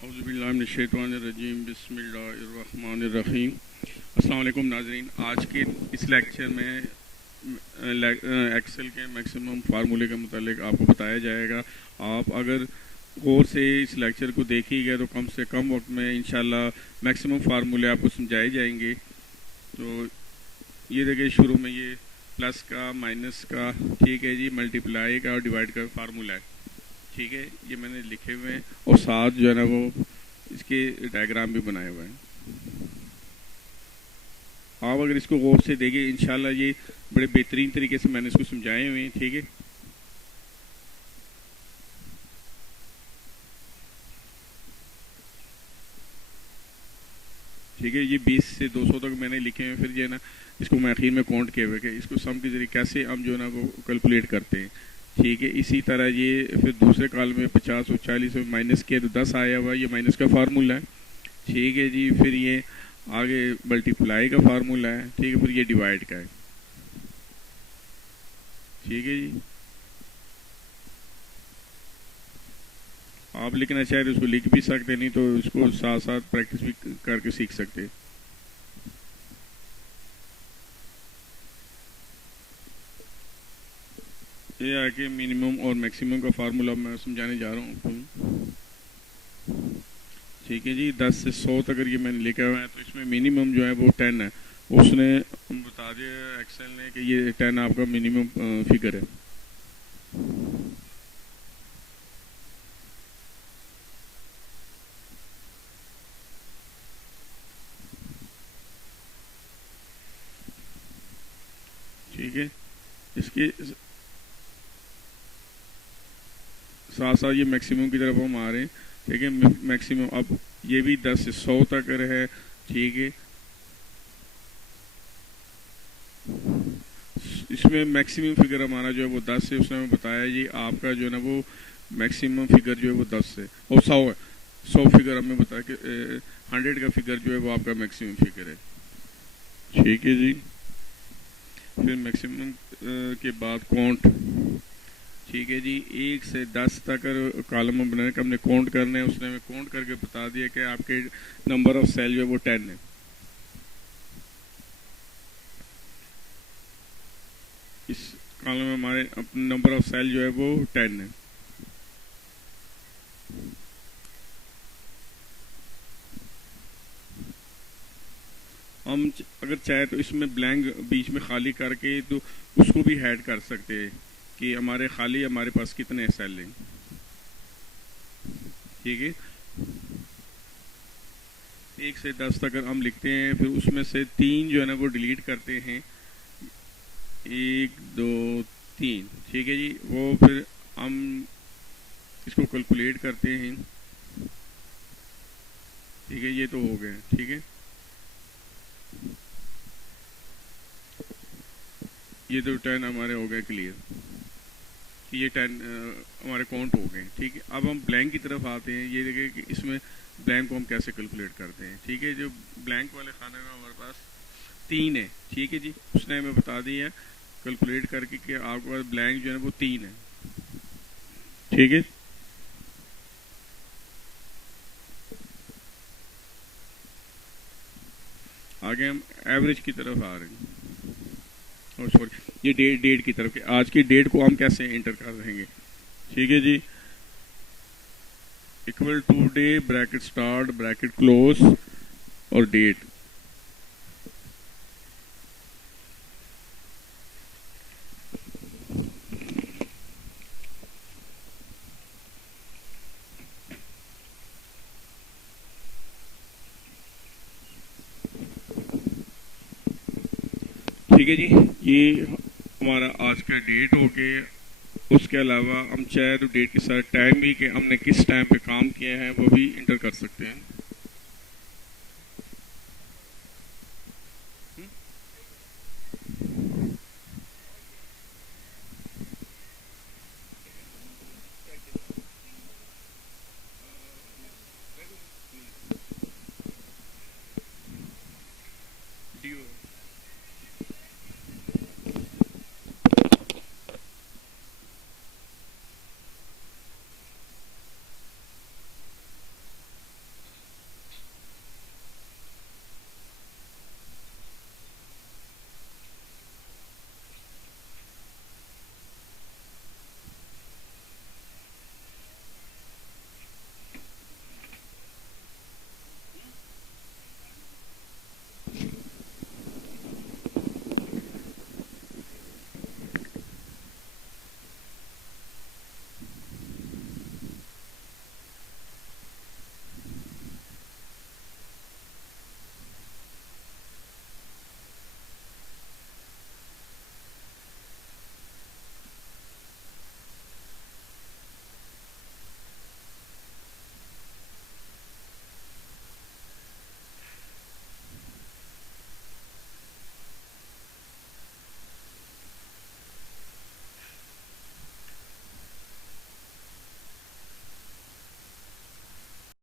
औज़ुबिल्लाहिमिनश्शैतानिर्रजीम बिस्मिल्लाहिर्रहमानिर्रहीम। अस्सलाम वालेकुम नाज़रीन। आज के इस लेक्चर में एक्सेल के मैक्सिमम फार्मूले के मुतालिक आपको बताया जाएगा। आप अगर गौर से इस लेक्चर को देखिएगा तो कम से कम वक्त में इंशाल्लाह मैक्सिमम फार्मूले आपको समझाए जाएंगे। तो ये देखिए, शुरू में ये प्लस का, माइनस का, ठीक है जी, मल्टीप्लाई का और डिवाइड का फार्मूला है, ठीक है, ये मैंने लिखे हुए हैं और साथ जो है ना वो इसके डायग्राम भी बनाए हुए हैं। आप अगर इसको गौर से देखिए इंशाल्लाह ये बड़े बेहतरीन तरीके से मैंने इसको समझाए हुए हैं, ठीक है। ठीक है, ये 20 से 200 तक मैंने लिखे हैं। फिर जो है ना इसको मैं आखिर में काउंट किए हुए कि इसको सम के जरिए कैसे हम जो है ना वो कैलकुलेट करते हैं, ठीक है। इसी तरह ये फिर दूसरे कॉलम में 50 और 40 में माइनस किया तो 10 आया हुआ, ये माइनस का फार्मूला है, ठीक है जी। फिर ये आगे मल्टीप्लाई का फार्मूला है, ठीक है। फिर ये डिवाइड का है, ठीक है जी। आप लिखना चाहे तो उसको लिख भी सकते, नहीं तो उसको साथ साथ प्रैक्टिस भी करके सीख सकते। ये आके मिनिमम और मैक्सिमम का फार्मूला मैं समझाने जा रहा हूँ, ठीक है जी। 10 से 100 तक अगर ये मैंने लिखा हुआ है तो इसमें मिनिमम जो है वो 10 है। उसने बता दिया एक्सेल ने कि ये 10 आपका मिनिमम फिगर है। ठीक है, इसके साथ साथ ये मैक्सिमम की तरफ हम आ रहे हैं, ठीक है। मैक्सिमम अब ये भी 10 से 100 तक है, ठीक है। इसमें मैक्सिमम फिगर हमारा जो है वो 10 से, उसने हमें बताया जी आपका जो है ना वो मैक्सिमम फिगर जो है वो 10 से और 100 है। 100 फिगर हमें बताया कि 100 का फिगर जो है वो आपका मैक्सिमम फिगर है, ठीक है जी। फिर मैक्सिमम के बाद काउंट, ठीक है जी। 1 से 10 तक कॉलम बनाने का हमने काउंट करना है, उसने हमें काउंट करके बता दिया कि आपके नंबर ऑफ सेल जो है वो 10 है। इस कॉलम में हमारे नंबर ऑफ सेल जो है वो 10 है। हम अगर चाहे तो इसमें ब्लैंक बीच में खाली करके तो उसको भी ऐड कर सकते हैं कि हमारे खाली हमारे पास कितने सेल हैं, ठीक है। 1 से 10 तक अगर हम लिखते हैं, फिर उसमें से 3 जो है ना वो डिलीट करते हैं, 1 2 3, ठीक है जी। वो फिर हम इसको कैलकुलेट करते हैं, ठीक है। ये तो हो गया, ठीक है। ये तो 10 हमारे हो गए क्लियर, ये 10 हमारे काउंट हो गए, ठीक है। अब हम ब्लैंक की तरफ आते हैं। ये देखिए कि इसमें ब्लैंक को हम कैसे कैलकुलेट करते हैं, ठीक है। जो ब्लैंक वाले खाने में हमारे पास 3 है, ठीक है जी। उसने हमें बता दिया कैलकुलेट करके कि आपके पास ब्लैंक जो है वो 3 है, ठीक है। आगे हम एवरेज की तरफ आ रहे हैं, और सॉरी ये डेट की तरफ, आज की डेट को हम कैसे एंटर कर देंगे, ठीक है जी। Equal today bracket start bracket close और डेट, ठीक है जी। ये हमारा आज का डेट हो गया। उसके अलावा हम चाहे तो डेट के साथ टाइम भी कि हमने किस टाइम पे काम किया है वो भी इंटर कर सकते हैं।